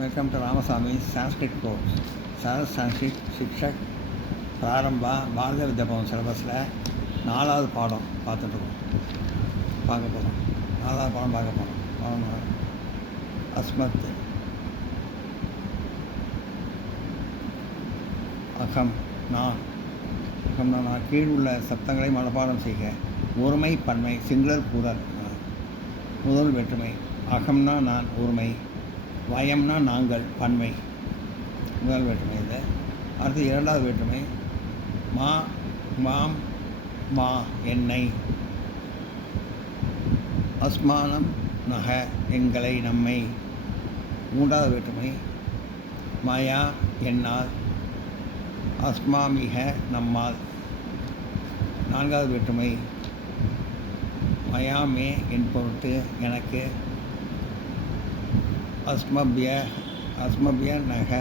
Welcome to Ramaswamy Sanskrit course. Sanskrit Shikshak Prarambha Bharatiya Vidya Bhavan சிலபஸில் 4வது பாடம் பார்க்க போகிறோம். 4வது பாடம் பார்க்க போகிறோம். பாடம் அஸ்மத் அகம் நான் கீழ் உள்ள சப்தங்களை மனப்பாடம் செய்க. ஒருமை பன்மை சிங்குலர் plural. முதல் வேற்றுமை அகம்னா நான் ஒருமை, வயம்னா நாங்கள் பன்மை முதல் வேற்றுமை. இது அடுத்து இரண்டாவது வேற்றுமை மா மாம் மா என்னை, அஸ்மானம் நக எங்களை நம்மை. மூன்றாவது வேற்றுமை மயா என்னால், அஸ்மாமிக நம்மால். நான்காவது வேற்றுமை மயாமே என் பொருட்டு எனக்கு, அஸ்மபிய நக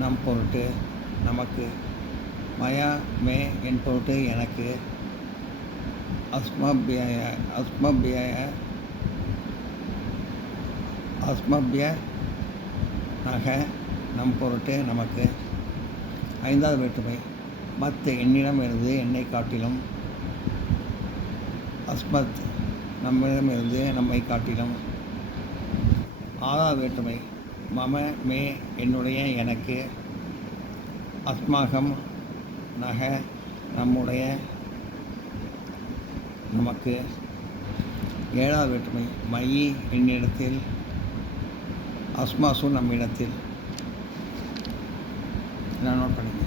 நம் பொருட்டு நமக்கு. மயா மே என் பொருட்டு எனக்கு, அஸ்மபிய நக நம் பொருட்டு நமக்கு. ஐந்தாவது வேற்றுமை மத் என்னிடம் இருந்து என்னை காட்டிலும், அஸ்மத் நம்மிடமிருந்து நம்மை காட்டிலும். ஆறாவது வேற்றுமை மம மே என்னுடைய எனக்கு, அஸ்மாகம் நக நம்முடைய நமக்கு. ஏழாவது வேற்றுமை மயி என்னிடத்தில், அஸ்மாசு நம்மிடத்தில். நான் நோட் பண்ணிங்க.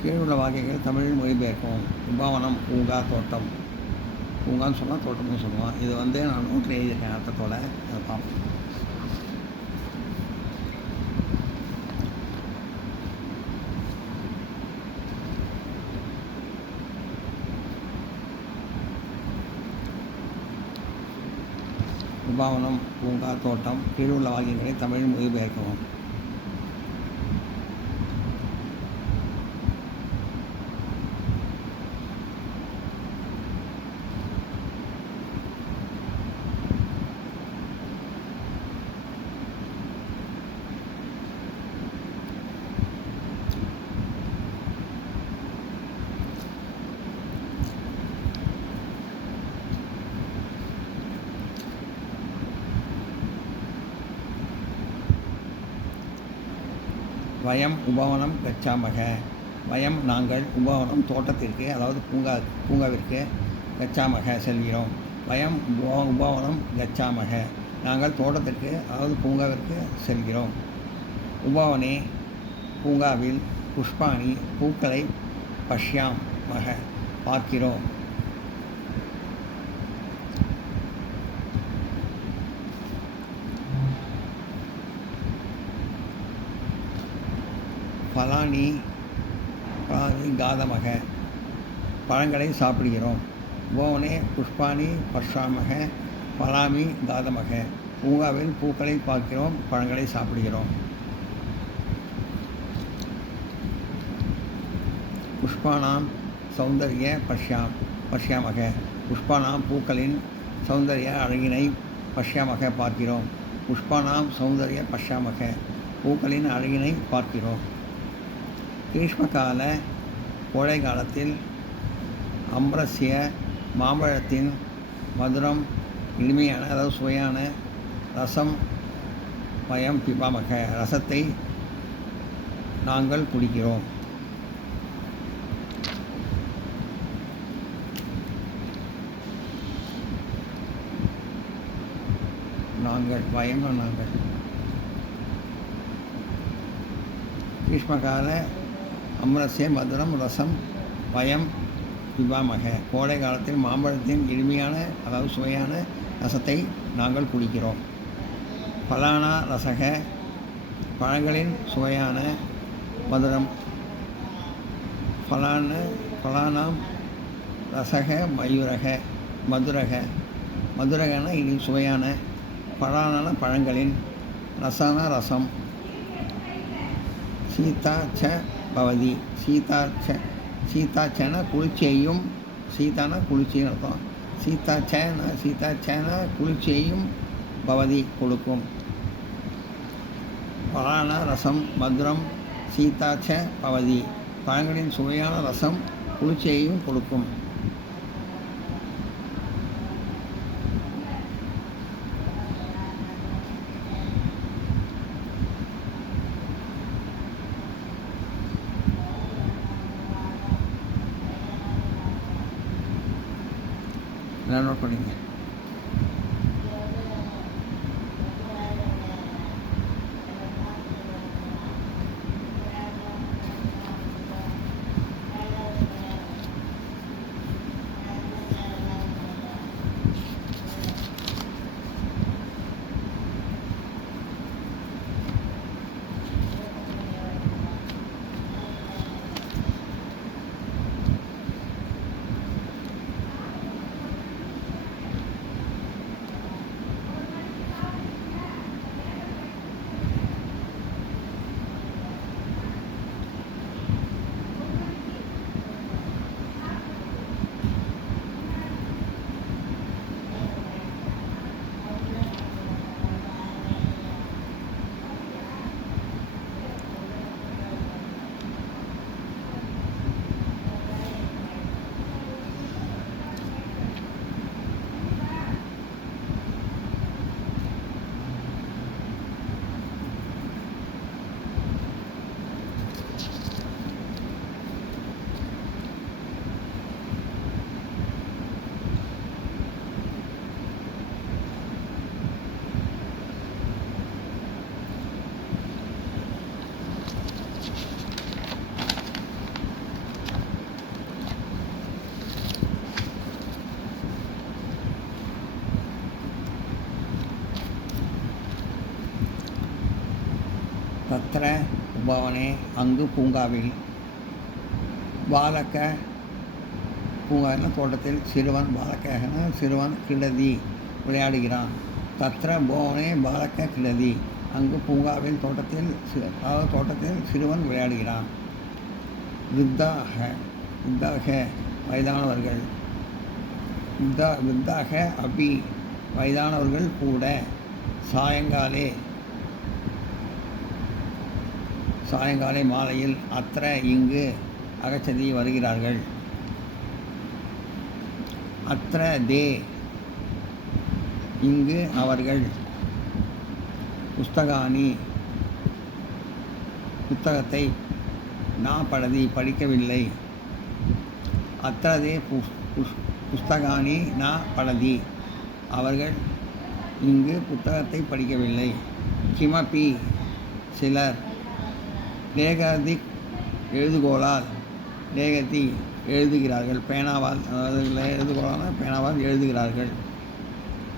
கீழுள்ள வாக்கியங்கள் தமிழில் மொழிபெயர்க்கவும். உபாவனம் பூங்கா தோட்டம். பூங்கான்னு சொன்னால் தோட்டம்னு சொல்லுவான். இது நான் நோட்டில் எழுதியிருக்கேன் அர்த்தத்தோடு. அதை பார்ப்போம். உபாவனம் பூங்கா தோட்டம். கீழுள்ள வாக்கியங்களை தமிழில் மொழிபெயர்க்கவும். வயம் உபவனம் கச்சாமக. வயம் நாங்கள், உபவனம் தோட்டத்திற்கு அதாவது பூங்காவிற்கு, கச்சாமக செல்கிறோம். வயம் உபவனம் கச்சாமக நாங்கள் தோட்டத்திற்கு அதாவது பூங்காவிற்கு செல்கிறோம். உபவனே பூங்காவில், புஷ்பாணி பூக்களை, பஷ்யாம் மக பார்க்கிறோம். பலானி காதமக பழங்களை சாப்பிடுகிறோம். உபவனே புஷ்பாணி பஷ்யாமக பலாமி காதமக பூங்காவில் பூக்களை பார்க்கிறோம், பழங்களை சாப்பிடுகிறோம். புஷ்பானாம் சௌந்தர்ய பஷ்யாம் பஷ்யாமக. புஷ்பானாம் பூக்களின் சௌந்தரிய அழகினை பஷ்யாமக பார்க்கிறோம். புஷ்பானாம் சௌந்தரிய பஷ்யாமக பூக்களின் அழகினை பார்க்கிறோம். கிரீஷ்மகால கோடை காலத்தில் அம்ரஸ்ய மாம்பழத்தின் மதுரம் இனிமையான அதாவது சுவையான ரசம் வயம் பிபாமக ரசத்தை நாங்கள் குடிக்கிறோம். நாங்கள் வயம்னா நாங்கள். கிரீஷ்மகால அம்ரஸ்ய மதுரம் ரசம் வயம் பிபாமக கோடை காலத்தில் மாம்பழத்தின் இனிமையான அதாவது சுவையான ரசத்தை நாங்கள் குடிக்கிறோம். பலானா ரசக பழங்களின் சுவையான மதுரம். பலானாம் ரசக மயூரக மதுரக மதுரகன இனி சுவையான பழான பழங்களின் ரசான ரசம். சீதா ச பவதி சீதாச்சன குளிர்ச்சியையும் சீதான குளிர்ச்சின்னு அர்த்தம். சீதாச்சன குளிர்ச்சியையும் பவதி கொடுக்கும். பழான ரசம் மதுரம் சீதாச்ச பவதி பழங்களின் சுவையான ரசம் குளிர்ச்சியையும் கொடுக்கும். நோட் பண்ணிங்க. தத்ர உபவனே அங்கு பூங்காவில் பாலக பூங்காவின தோட்டத்தில் சிறுவன் பாலகன சிறுவன் கிடதி விளையாடுகிறான். தத்ர புவனே பாலக கிடதி அங்கு பூங்காவில் தோட்டத்தில் சிறுவன் விளையாடுகிறான். வித்தாக வயதானவர்கள் வித்தாக அபி வயதானவர்கள் கூட சாயங்காலை மாலையில் அத்திர இங்கு அகச்சதி வருகிறார்கள். அத்திர தே இங்கு அவர்கள் புத்தகத்தை படதி படிக்கவில்லை. அத்திரதே புஸ்தகானி படதி அவர்கள் இங்கு புத்தகத்தை படிக்கவில்லை. கிமபி சிலர் லேகதி எழுதுகோளால் லேகதி எழுதுகிறார்கள். பேனாவால் எழுதுகோளான பேனாவால் எழுதுகிறார்கள்.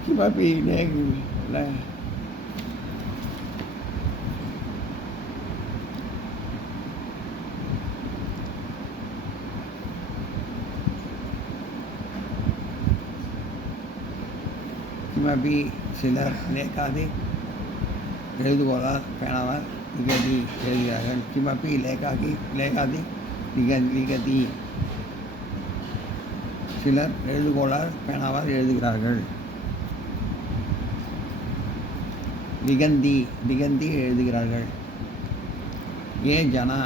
கிமபி கிமபி சிலர் லேகாதி எழுதுகோளால் பேனாவால் லிகதி எழுதுகிறார்கள். கிமபி லேகாதி லிகதி சிலர் எழுதுகோளால் பேனாவால் எழுதுகிறார்கள். திகந்தி திகந்தி எழுதுகிறார்கள். ஏ ஜனா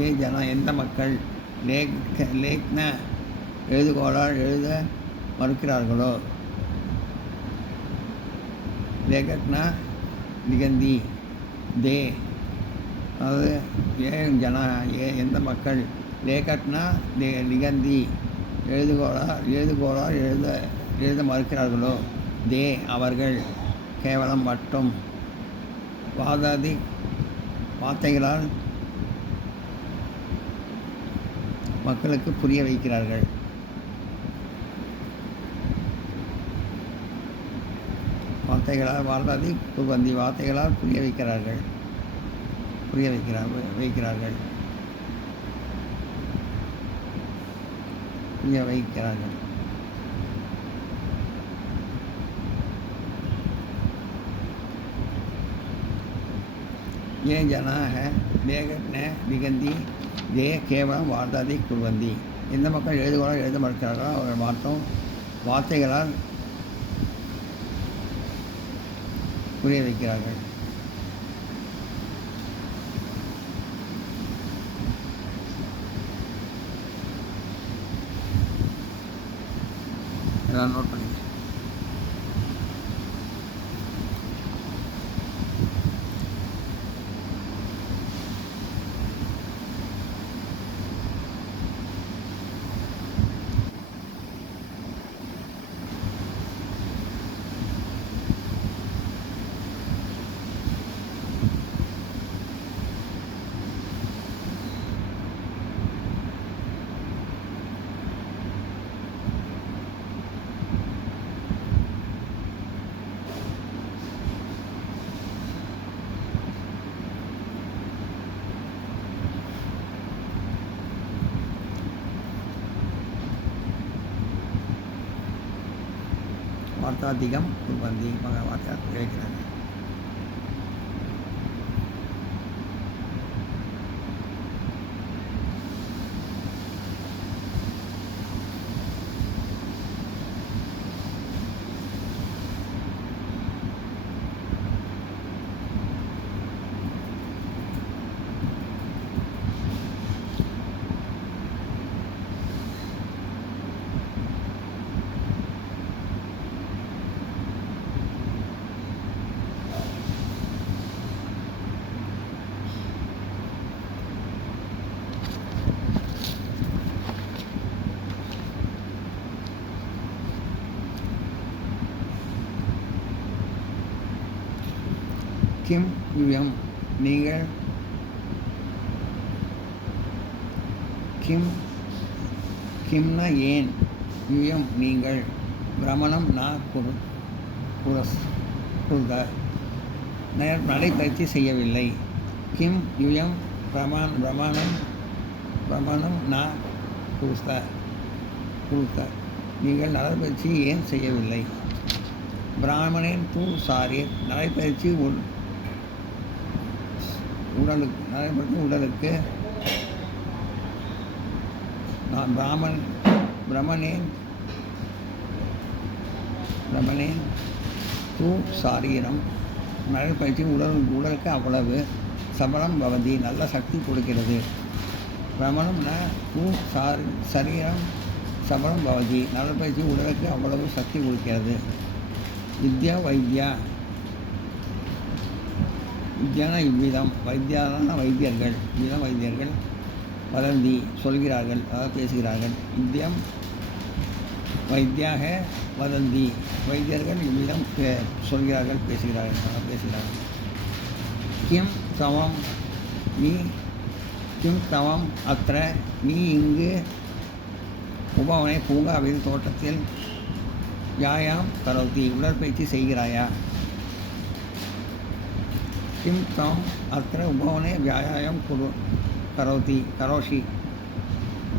ஏ ஜனா எந்த மக்கள் லேக்ன எழுதுகோளால் எழுத மறுக்கிறார்களோ. லேகக்னா திகந்தி தே அதாவது ஏ ஜனா எந்த மக்கள் லேகக்னா திகந்தி எழுதுகோளால் எழுத மறுக்கிறார்களோ. தே அவர்கள் கேவலம் மட்டும் வாதாதி வார்த்தைகளால் மக்களுக்கு புரிய வைக்கிறார்கள். வார்த்தாதி குர்வந்தி வார்த்தைகளால் புரிய வைக்கிறார்கள். ये जना है लेखन दिगंदी दे केवலம் வார்த்தாதி குர்வந்தி எந்த மக்கள் எழுதுகோளால் எழுத மறுக்கிறார்களோ அவர்கள் மாற்றம் வார்த்தைகளால் புரிய வைக்கிறார்கள். எல்லாம் நோட் பண்ணி வார்த்தாதிகம் குர்வந்தி வார்த்தை கிடைக்கிறாங்க. கிம் யுயம் நீங்கள் கிம்னா ஏன் யுயம் நீங்கள் பிரமணம் நா குருத நடைபயிற்சி செய்யவில்லை. கிம் யுயம் பிரமாணம் நா குருத நீங்கள் நடைபயிற்சி ஏன் செய்யவில்லை. பிராமணன் தூ சாரீர் நடைபயிற்சி உடலுக்கு பிரமணேன் தூ சாரீரம் நடைபயிற்சி உடலுக்கு அவ்வளவு சபலம் பவதி நல்ல சக்தி கொடுக்கிறது. பிரமணம் ந தூ சரீரம் சபலம் பவதி நடைபயிற்சி உடலுக்கு அவ்வளவு சக்தி கொடுக்கிறது. வித்யானா இவ்விதம் வைத்தியான வைத்தியர்கள் வதந்தி சொல்கிறார்கள் அதாவது பேசுகிறார்கள். வித்யம் வைத்தியாக வதந்தி வைத்தியர்கள் இவ்விதம் சொல்கிறார்கள் பேசுகிறார்கள். கிம் தவம் அத்திர நீ இங்கு உபவனை பூங்காவில் தோட்டத்தில் வியாயாம் கரோதி உடற்பயிற்சி செய்கிறாயா. किं त्वम् अत्र उपवने व्यायामं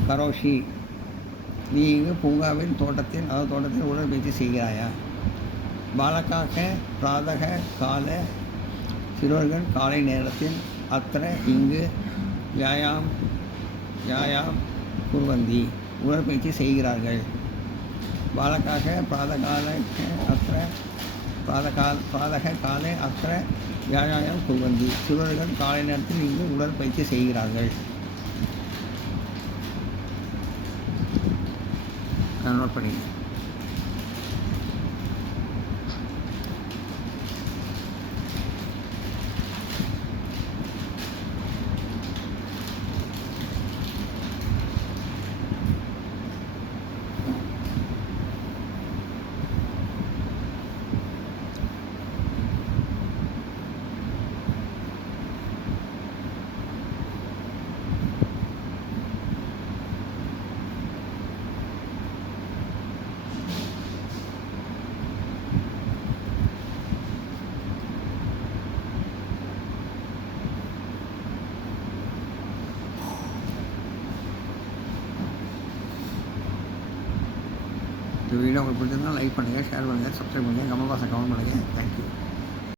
करोषि நீ இங்கு பூங்காவில் தோட்டத்தில் உடற்பயிற்சி செய்கிறாயா. பாலக்காக பிராதக கால சிறுவர்கள் காலை நேரத்தில் அத்திர இங்கு வியாயாம் குர்வந்தி உடற்பயிற்சி செய்கிறார்கள். பாலகாக பிராதகால அத்திர பிராதக காலை அத்திர வியாயாமம் குர்வந்தி சிறுவர்கள் காலை நேரத்தில் இங்கு உடற்பயிற்சி செய்கிறார்கள். நோட் பண்ணிங்க. இந்த வீடியோ உங்களுக்கு பிடிச்சிருந்தா லைக் பண்ணுங்கள், ஷேர் பண்ணுங்கள், சப்ஸ்கிரைப் பண்ணுங்கள், கமெண்ட் பாக்ஸில் கமெண்ட் பண்ணுங்கள். தேங்க்யூ.